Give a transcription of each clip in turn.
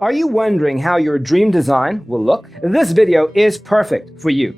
Are you wondering how your dream design will look? This video is perfect for you.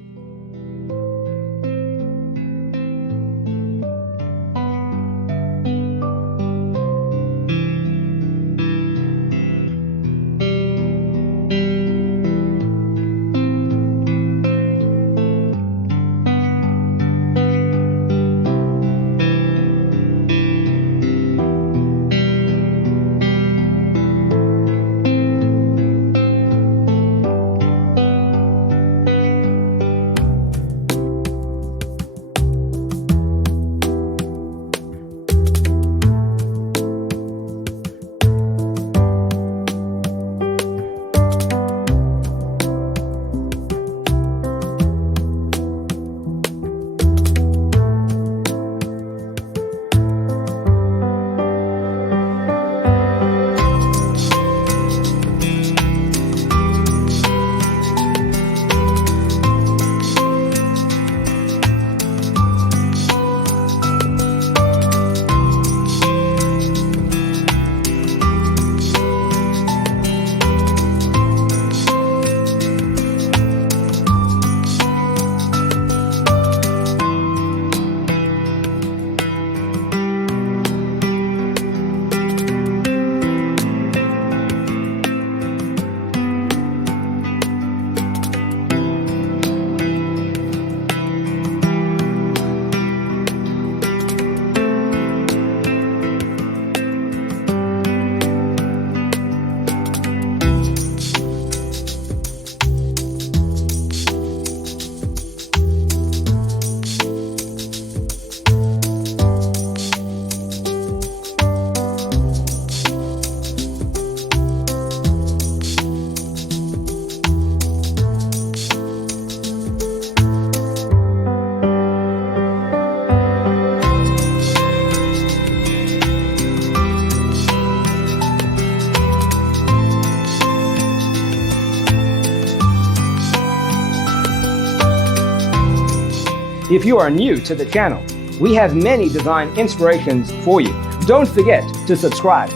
If you are new to the channel, we have many design inspirations for you. Don't forget to subscribe.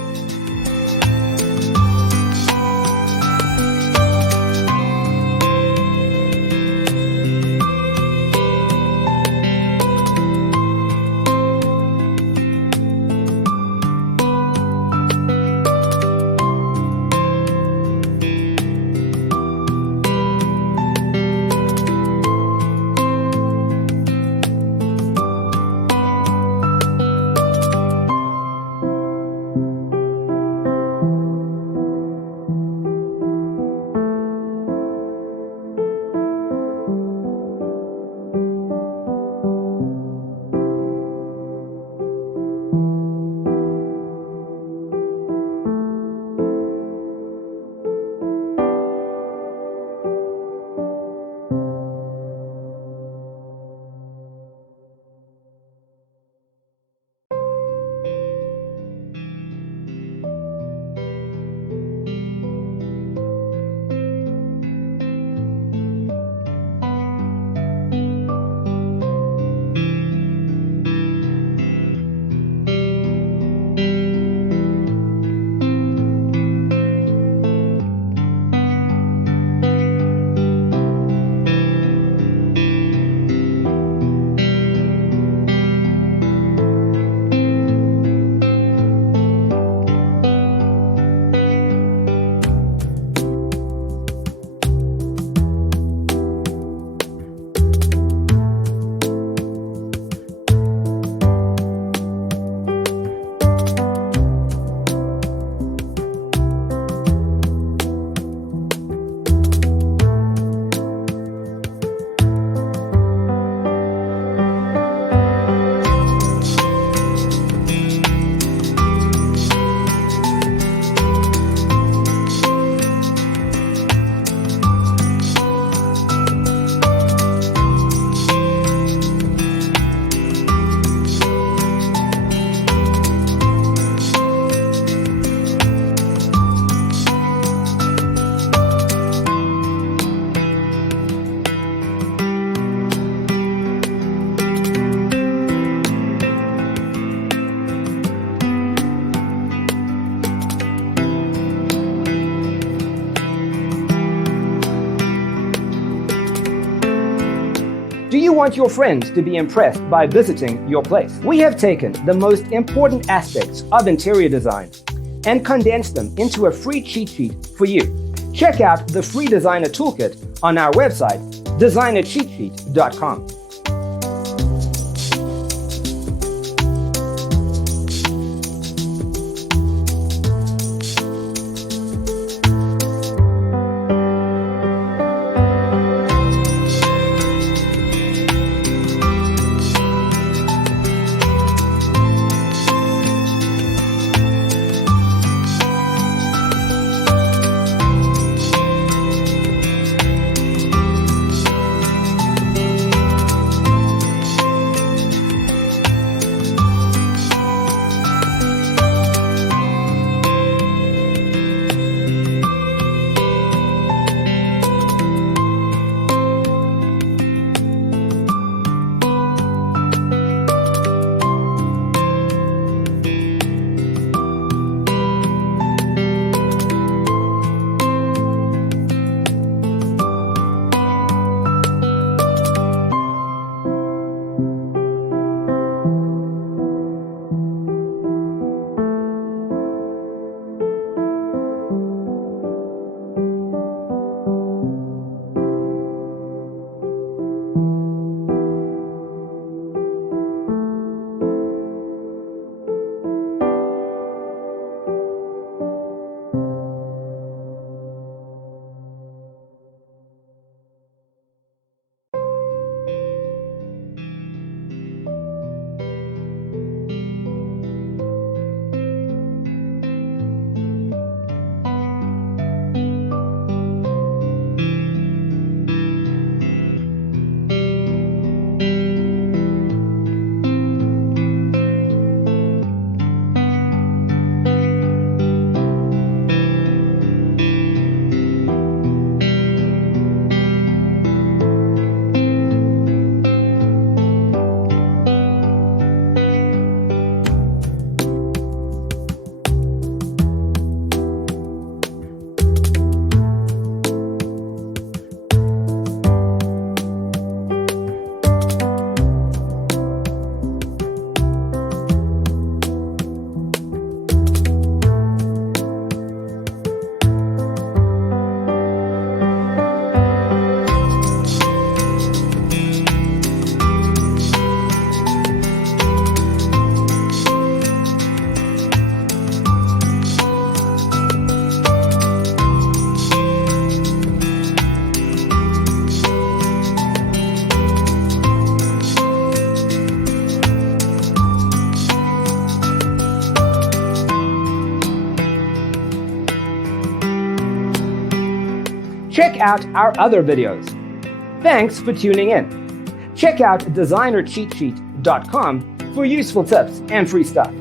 Do you want your friends to be impressed by visiting your place? We have taken the most important aspects of interior design and condensed them into a free cheat sheet for you. Check out the free designer toolkit on our website, designercheatsheet.com. Check out our other videos. Thanks for tuning in. Check out designercheatsheet.com for useful tips and free stuff.